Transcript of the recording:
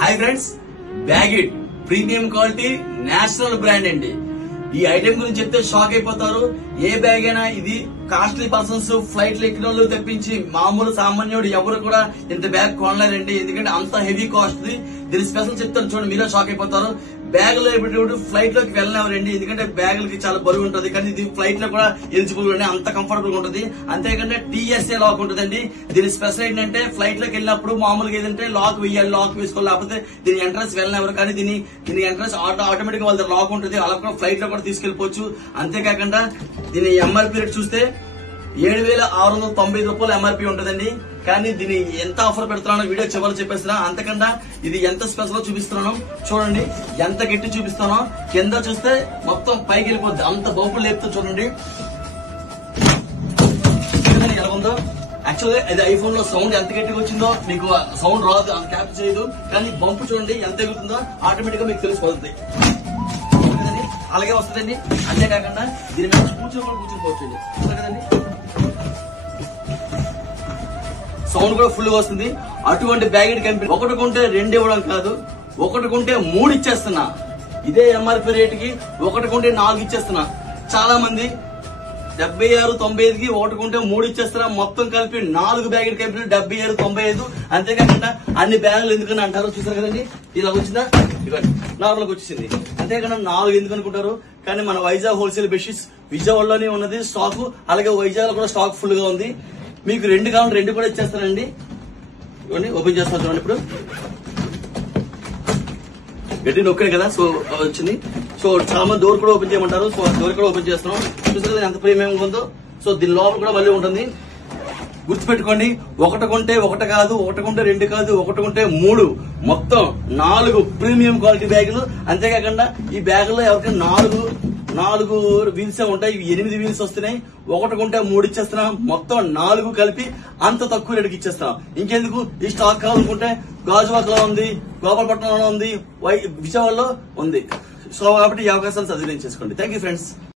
Hi friends, Baggit premium quality national brand అండి. ఈ item గురించి చెప్తే షాక్ అయిపోతారు. ఏ బ్యాగ్ అయినా ఇది కాస్ట్లీ పర్సన్స్ ఫ్లైట్ లో ఎక్కిన వాళ్ళు తెప్పించి మామూలు సామాన్యుడు ఎవరు కూడా ఇంత బ్యాగ్ కొనలేరండి. ఎందుకంటే అంత హెవీ కాస్ట్. దీని స్పెషల్ చెప్తాను చూడండి, మీరే షాక్ అయిపోతారు. బ్యాగ్ లో ఇప్పుడు ఫ్లైట్ లోకి వెళ్ళినవరండి, ఎందుకంటే బ్యాగులకి చాలా బరువు ఉంటుంది. కానీ ఇది ఫ్లైట్ లో కూడా ఎలిజిబుల్ అంత కంఫర్టబుల్ గా ఉంటుంది. అంతేకాకుండా TSA లాక్ ఉంటుందండి. దీని స్పెషల్ ఏంటంటే ఫ్లైట్ లోకి వెళ్ళినప్పుడు మామూలుగా ఏదంటే లాక్ వేయాలి, లాక్ వేసుకోవాలి, లేకపోతే దీని ఎంట్రన్స్ వెళ్ళినవరు. కానీ దీని ఎంట్రన్స్ ఆటోమేటిక్ వాళ్ళ లాక్ ఉంటుంది. అలా కూడా ఫ్లైట్ లో కూడా తీసుకెళ్లిపోవచ్చు. అంతేకాకుండా దీని MRP రేట్ చూస్తే 7,695 రూపాయలు MRP ఉంటుందండి. కానీ దీని ఎంత ఆఫర్ పెడుతున్నానో వీడియో చివరి చెప్పేస్తున్నా. అంతకన్నా ఇది ఎంత స్పెషల్ చూపిస్తున్నాను చూడండి, ఎంత గట్టి చూపిస్తానో. కింద చూస్తే మొత్తం పైకి వెళ్ళిపోద్ది, అంత బొంపులు లేపుతూ చూడండి ఎలా ఉందో. యాక్చువల్గా ఇది ఐఫోన్ లో సౌండ్ ఎంత గట్టిగా వచ్చిందో మీకు సౌండ్ రాదు, అంత క్యాప్చర్ చేయదు. కానీ బంపు చూడండి ఎంత ఎగురుతుందో, ఆటోమేటిక్ గా మీకు తెలిసిపోతుంది. అలాగే వస్తుందండి. అంతేకాకుండా దీని మీద కూర్చోపోవచ్చు కదండి. సౌండ్ కూడా ఫుల్ గా వస్తుంది. అటువంటి బ్యాగెట్ కంపెనీ ఒకటి కొంటే 2 ఇవ్వడం కాదు, ఒకటి కొంటే 3 ఇచ్చేస్తున్నా. ఇదే MRP రేట్ కి ఒకటి కొంటే 4 ఇచ్చేస్తున్నా. చాలా మంది 76,95కి ఒకటి కొంటే 3 ఇచ్చేస్తున్నా. మొత్తం కలిపి 4 బ్యాగెట్ కంపెనీలు 76,95. అంతేకాకుండా అన్ని బ్యాగులు ఎందుకని అంటారు చూసారు కదండి. ఇలా వచ్చిందా, నార్మల్ గా వచ్చేసింది. అంతేకాకుండా 4 ఎందుకు అనుకుంటారు. కానీ మన వైజాగ్ హోల్సేల్ బెడ్షీట్స్ విజయవాడలోనే ఉన్నది స్టాక్. అలాగే వైజాగ్ లో కూడా స్టాక్ ఫుల్ గా ఉంది. మీకు 2 కావాలి, 2 కూడా ఇచ్చేస్తానండి. ఇవన్నీ ఓపెన్ చేస్తాను చూడండి. ఇప్పుడు గట్టి నొక్కాను కదా, సో వచ్చింది. సో చాలా మంది డోర్ కూడా ఓపెన్ చేయమంటారు. సో డోర్ కూడా ఓపెన్ చేస్తున్నాం. చూసారు ఎంత ప్రీమియం ఉందో. సో దీని లోపల కూడా మళ్ళీ ఉంటుంది. గుర్తుపెట్టుకోండి, ఒకటి కొంటే 1 కాదు, ఒకటి కొంటే 2 కాదు, ఒకటి కొంటే 3, మొత్తం 4 ప్రీమియం క్వాలిటీ బ్యాగులు. అంతేకాకుండా ఈ బ్యాగులో ఎవరికైనా 4 వీల్స్ ఉంటాయి. 8 వీల్స్ వస్తున్నాయి. ఒకటి కొంటే 3 ఇచ్చేస్తున్నాం. మొత్తం 4 కలిపి అంత తక్కువ రేటుకి ఇచ్చేస్తున్నాం. ఇంకెందుకు ఈ స్టాక్ కావాలనుకుంటే గాజువాకలో ఉంది, గోపాలపట్నంలో ఉంది, విజయవాడలో ఉంది. సో కాబట్టి ఈ అవకాశాలు సద్వినియోగం చేసుకోండి. Thank you friends.